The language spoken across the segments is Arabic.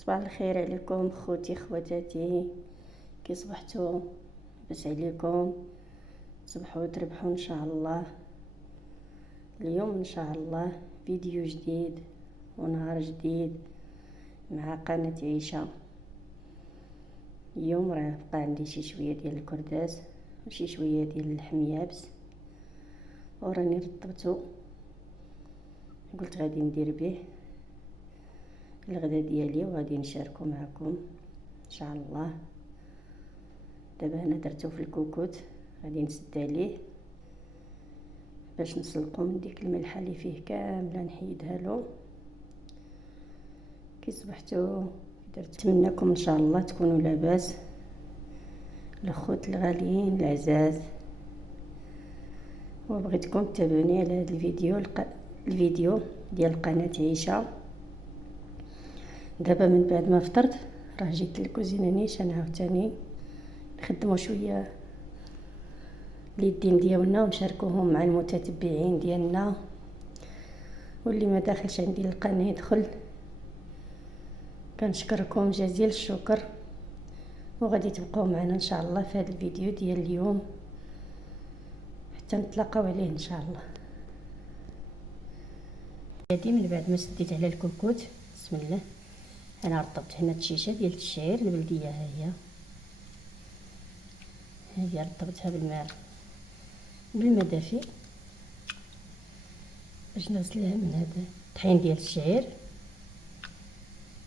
صباح الخير عليكم خوتي خواتاتي، كي صبحتوا؟ لاباس عليكم؟ تصبحوا وتربحوا ان شاء الله. اليوم ان شاء الله فيديو جديد ونهار جديد مع قناة عيشة. اليوم راه بقى عندي شي شويه ديال الكرداس وشي شويه ديال اللحم يابس، وراني رطبته، قلت غادي ندير به الغدا ديالي وغادي نشاركو معكم ان شاء الله. دابا هنا درتو في الكوكوت، غادي نسد عليه باش نسلقو من ديك الملحه اللي فيه كامله، نحيدها له. كي صبحتو درت، نتمنىكم ان شاء الله تكونوا لاباس الخوت الغاليين العزاز، وبغيتكم تتابعوني على هذا الفيديو ديال قناه عيشه. دابا من بعد ما فطرت راه جيت للكوزينه نيشان عاوتاني نخدموا شويه اليدين ديالنا ونشاركوهم مع المتتبعين ديالنا، واللي ما داخلش عندي القناه يدخل. كنشكركم جزيل الشكر، وغادي تبقاو معنا ان شاء الله في هذا الفيديو ديال اليوم حتى نتلاقاو عليه ان شاء الله. هادي من بعد ما سديت على الكوكوت، بسم الله، انا رطبت هنا الشيشه ديال الشعير البلديه، ها هي رطبتها بالماء دافي باش نغسلها من هذا الطحين ديال الشعير،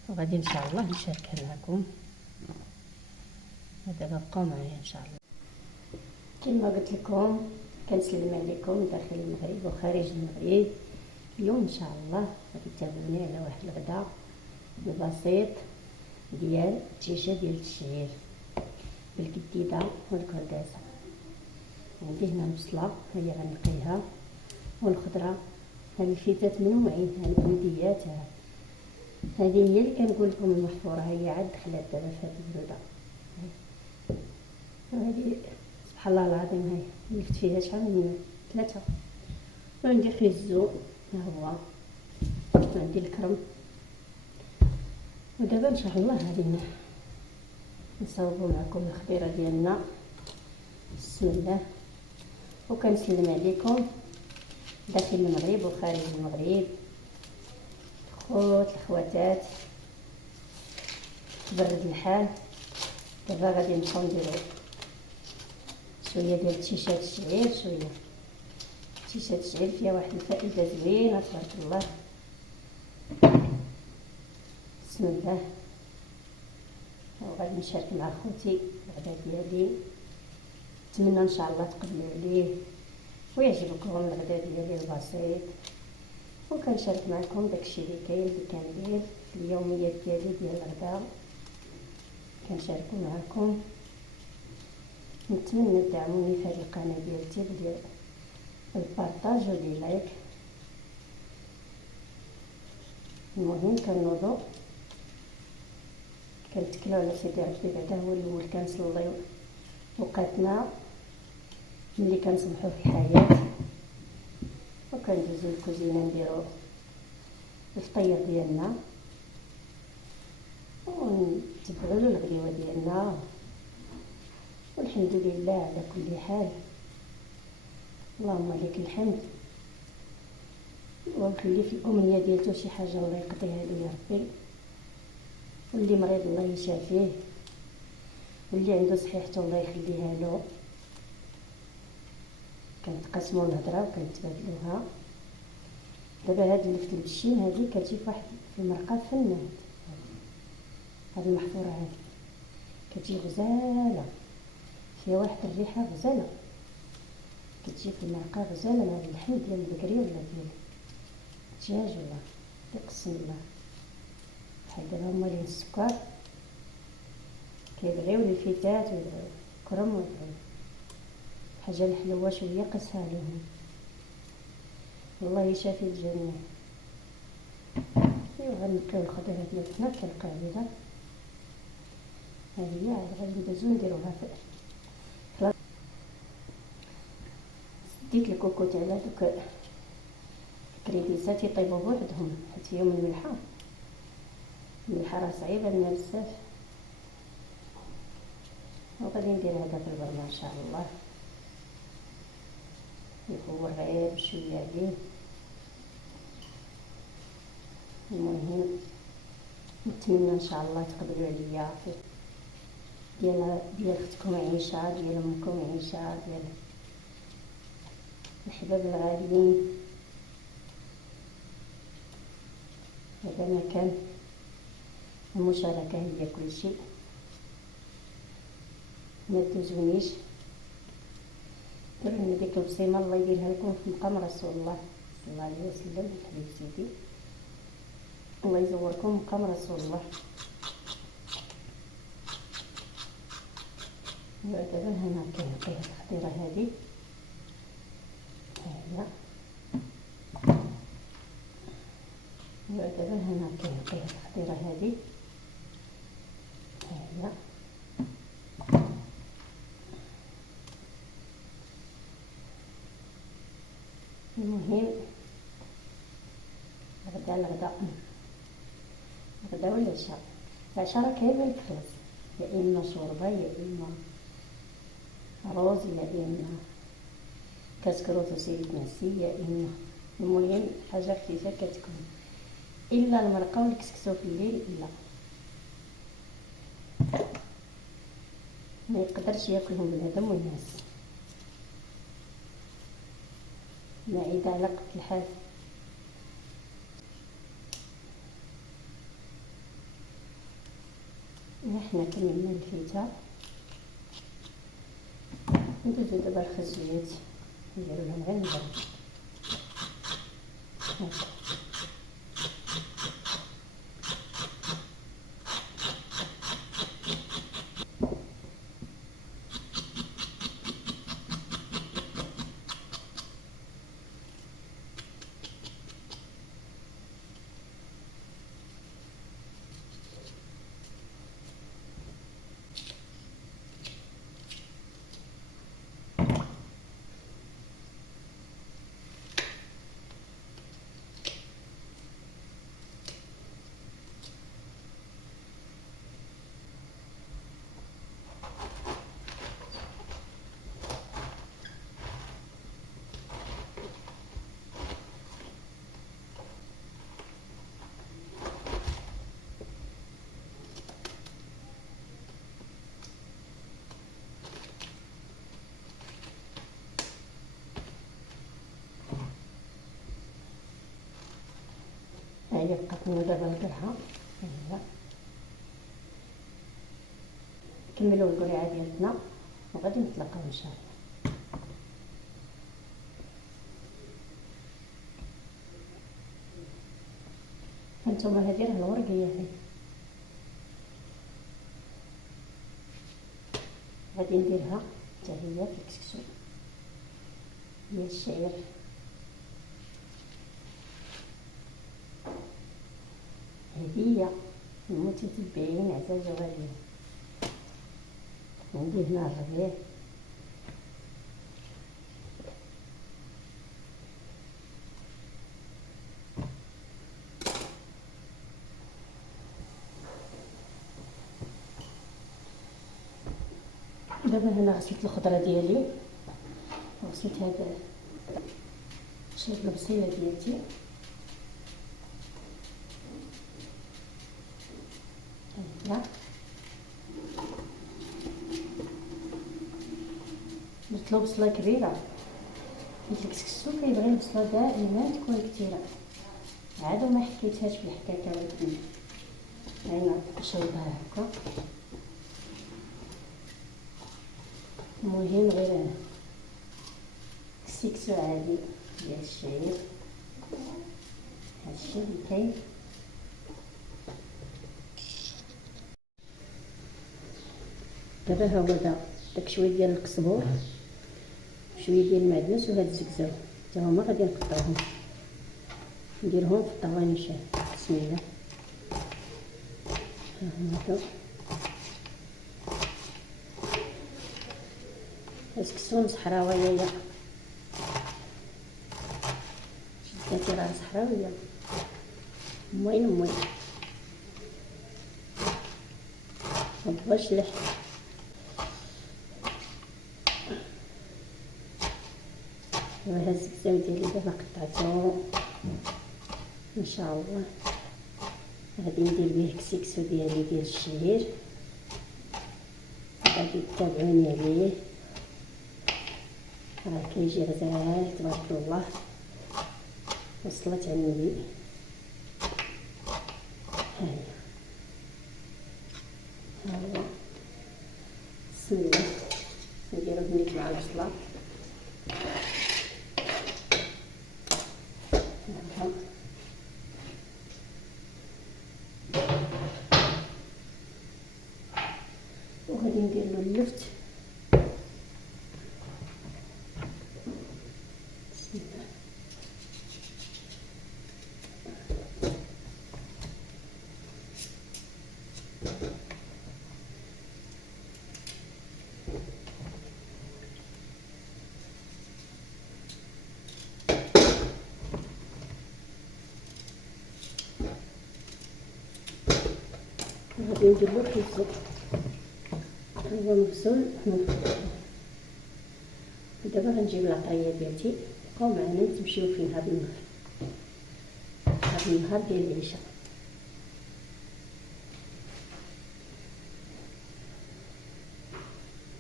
وغادي ان شاء الله نشاركها معكم. دابا بقاو معايا ان شاء الله. كما قلت لكم كنسلم عليكم داخل المغرب وخارج المغرب. اليوم ان شاء الله غادي تتابعوني على واحد الغداء البسيط ديال الشيشه ديال الشعير بالكديده والكرداسه. عندي هنا البصله هي غنقيها، والخضره هذه الفيتات منوعين، هذه البلديات، هذه هي اللي كنقول لكم المحفوره، هي عاد دخلت دابا في هذه البلده. وهذه سبحان الله العظيم هاي لفت فيها شحال من 3، وعندي خيزو ها هو، وعندي الكرم. ودابا ان شاء الله غادي نصاوبوا معكم الخبيره ديالنا. بسم الله، وكنسلم عليكم داخل المغرب وخارج المغرب، الخوت الخواتات. برد الحال، دابا غادي نبقاو نديرو شويه ديال الشيشات الشعير، شويه شيشات الشعير فيها واحد الفائده زوينه تبارك الله. بسم الله، وغادي نشارك مع خوتي الغدا ديالي، نتمنى ان شاء الله تقبلوا عليه ويعجبكم الغدا ديالي البسيط، وكنشارك معكم داكشي اللي كاين اللي كندير في اليوميات ديالي ديال الغدا، كنشاركو معكم. نتمنى تدعموني في هذه القناه ديالتي بديال البارطاج وديال لايك. المهم كنوضو كنتكلوا على سيدي ربي، بعدا هو الاول كنصليو وقتنا ملي كنسمحوا في الحياه، وكندوزو للكوزينه نديرو الفطير ديالنا ونتبعوا له الغديوه ديالنا، والحمد لله على كل حال. اللهم لك الحمد، ونخلي في الامنيه ديالته شي حاجه الله يقضيها لي يا ربي، واللي مريض الله يشافيه، واللي عنده صحيحته الله يخليها له. كنتقاسموا الهضره وكنتبادلوها. دابا هاد اللفت البشين هذه كتجي في واحد في المرقه فنان، هاد المحفوره هذه كتجي غزاله، فيها واحد الريحه غزاله، كتجي في المرقه غزاله مع اللحم ديال البقري ولا ديال الدجاج ولا يقسم الله. بحال دابا هما اللي السكر كيبغيو الفيتات ويبغيو الكرم ويبغيو حاجه الحلوه شويه قسها لهم، الله يشافي الجميع. ايوا غنقيو الخضره ديالنا كالقاعده، هذه هي عاد غادي ندوزو نديروها في ديت الكوكوت على دوك الكريديسات يطيبوا بوحدهم حيت فيهم الملحه الحاره صعيبه لنا بزاف، وغادي ندير هذا في البرمه ان شاء الله. نفور غير بشويه عليه. المهم نتمنى ان شاء الله تقبلوا عليا في ديال اختكم عيشه، ديال امكم عيشه، ديال الحباب الغاليين. هذا مكان المشاركه هي كل شيء. ما تدوزونيش، ديروا ديك البصيمه الله يديرها لكم في مقام رسول الله صلى الله عليه وسلم. الحبيب سيدي الله يزوركم مقام رسول الله. ودابا هنا كنعطيه التحضيره هذه. هيا ودابا هنا كنعطيه التحضيره هذه. هيا المهم الغدا والعشاء. العشاء راه كاين يتخلص، يا اما شوربه يا اما رز يا اما كسكروت وسيريت نعسي يا اما. المهم حاجه خفيفه كتكون، الا المرقه والكسكسو في الليل لا، ما يقدرش ياكلهم بنادم والناس. معده على قد الحال. حنا كملنا الفيته، ندوزو دابا الخزويات نديرو لهم غير البرد. هي بقات لنا دابا القرعه. هي كملوا القرعه ديالنا وغادي نتلاقاو ان شاء الله. هانتوما هذه راه الورقيه هذه، غادي نديرها حتى هي في الكسكسو ديال الشعير. هديه للمتتبعين عزاز وغاليين. عندي هنا الربيع، دابا هنا غسلت الخضره ديالي وغسلت هذا شويه البصيله ديالتي. هنا درت له بصله كبيره، حيت الكسكسو كيبغي البصله دائما تكون كثيره، عاد وما حكيتهاش في الحكاكه ولكن انا نشربها هكا. المهم غير الكسكسو عادي ديال الشعير، هادشي اللي كاين. دابا ها هو داك شويه ديال القزبور، شويه ديال المعدنوس وهاد الزكزاو حتى هما غادي نقطعوهم نديرهم في الطواني شاي. بسم الله. ها هما الكسكسو صحراويه، شداتي راه صحراويه. المهم نحواش اللحم. وهذا الزبزاو ديالي دابا قطعته ان شاء الله. غادي ندير به كسكسو ديالي ديال الشعير، غادي تتابعوني عليه، راه كيجي غزال تبارك الله وصلت على النبي. ها هو بسم الله نديرو بنيت مع البصله. وغادي ندير له اللفت. بسم الله. غادي ندير له الخبز، هو مغسول. دابا غنجيب العطريه ديالتي، بقاو معنا نتمشيو فين هذا النهار، هذا النهار ديال العشاء.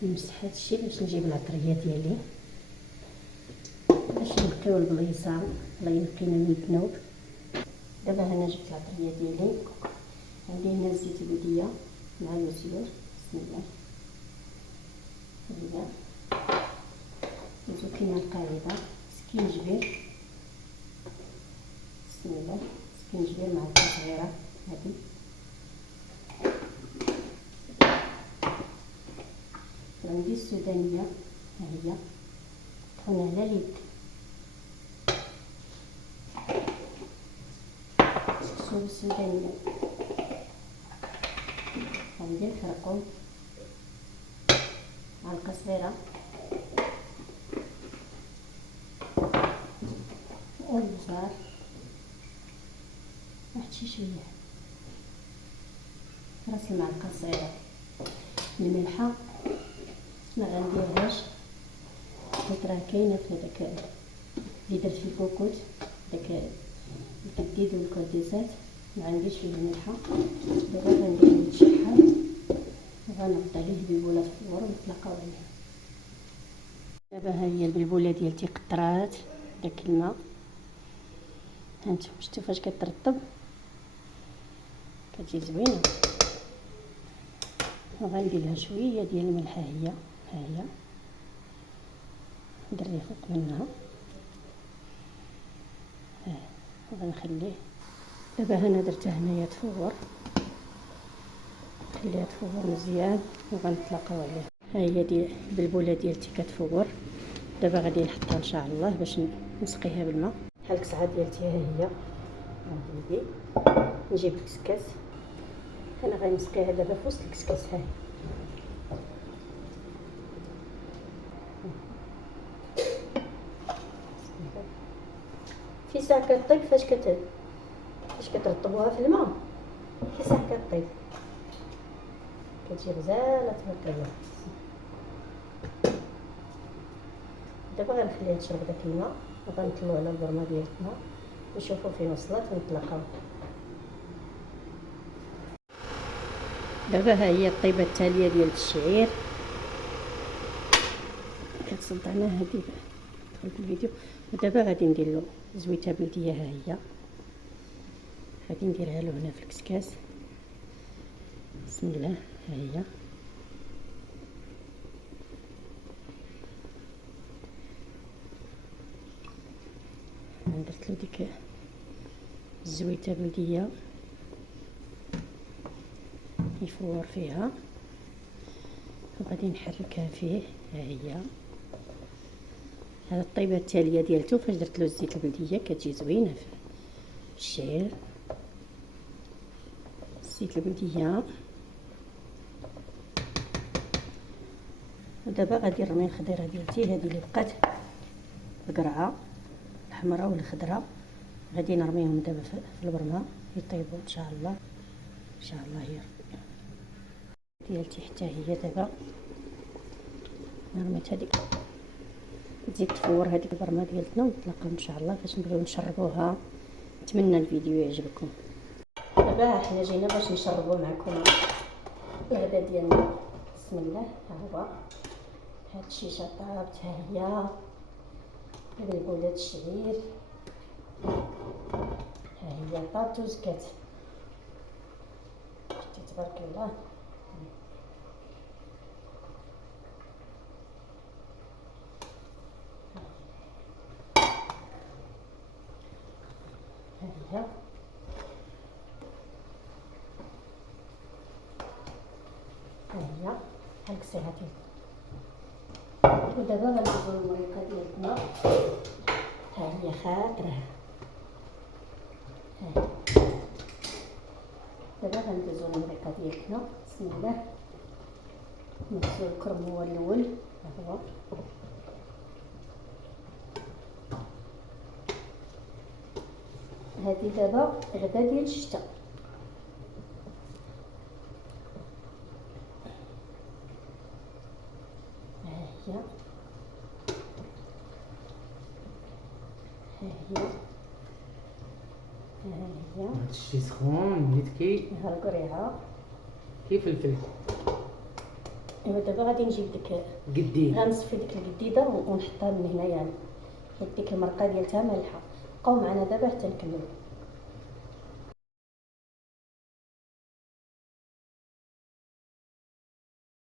نمسح هادشي باش نجيب العطريه ديالي، باش نقيو البليصه، الله ينقينا من الذنوب. دابا انا جبت العطريه ديالي، عندي هنا الزيت البوديه مع المسيور. بسم الله. هذا وكاين القاعده سكينجبير. بسم الله. سكينجبير مع الصغيره هذه. عندي السودانيه ها هي، هنا على اليد. السكسو السودانيه. عندي الكركم، معلقه صغيره، والبزار واحد شي شويه، راس المعلقه الصغيره. الملحه ما غنديرهاش حيت راه كاينه في هذاك اللي درت في الكوكوت، داك الكديد والكرديسات ما عنديش فيه الملحه. دابا غندير نتشحن وغنغطي عليه البلبوله في الفور ونطلقاو عليه. دابا ها هي البلبوله ديالتي قطرات داك الماء، هانتوما شفتوا فاش كترطب كتجي زوينه. وغندير لها شويه ديال الملح، ها هي ندري فوق منها، وغنخليه. دابا هنا درتها هنايا تفور، خليها تفور مزيان وغنطلقاو عليها. ها هي ديال البلبوله ديالتي كتفور. دابا غادي نحطها ان شاء الله باش نسقيها بالماء. ها الكسعه ديالتي ها هي، هادي نجيب الكسكاس، انا غنسقيها دابا في وسط الكسكاس. ها هي في ساعه كطيب، فاش كترطبوها في الماء في ساعه كطيب كتجي غزاله تبارك الله. دابا غنخليها تشرب داك الماء وغنطلعو على البرمه ديالتنا نشوفو فين وصلت ونطلقاو. دابا ها هي الطيبه التاليه ديال الشعير كتصدعنا هذه دخل في الفيديو. ودابا غادي ندير له زويته بلديه، ها هي غادي نديرها له هنا في الكسكاس. بسم الله. ها هي درت له ديك الزويته بلديه يفور فيها، وغادي نحركها فيه. ها هي هذا الطيبه التاليه ديالته فاش درت له الزيت البلديه كتجي زوينه في الشعير. الزيت البلديه. ودابا غادي نرمي الخضيره ديالتي هذه اللي بقات، القرعه الحمراء والخضراء، غادي نرميهم دابا في البرمه يطيبوا ان شاء الله. ان شاء الله يا ربي. ديالتي حتى هي دابا رميت هذيك، تزيد تفور هذيك البرمه ديالتنا، ونتلاقاو ان شاء الله فاش نبغيو نشربوها. نتمنى الفيديو يعجبكم. دابا حنا جينا باش نشربوا معكم الغدا ديالنا. بسم الله. ها هو هاد الشيشه طابت، ها هي هاد البولات الشعير، ها هي طابت وزكات. شتي تبارك الله. ها هي هاكسي هاتي. ودابا غندوزو المريقه ديالنا. ها هي خاطره. ها دابا غندوزو المريقه ديالنا. بسم الله. نغسلو الكرم هو الاول. ها هو هادي دابا غدا ديال الشتا. ها هي هادشي سخون نيت ها القريعه كيف الفلفل. ايوا دابا غادي نجيب ديك قديد، غنصفي ديك القديده ونحطها من هنايا. حيت ديك المرقه ديالتها مالحه. بقاو معنا دابا حتى نكملو.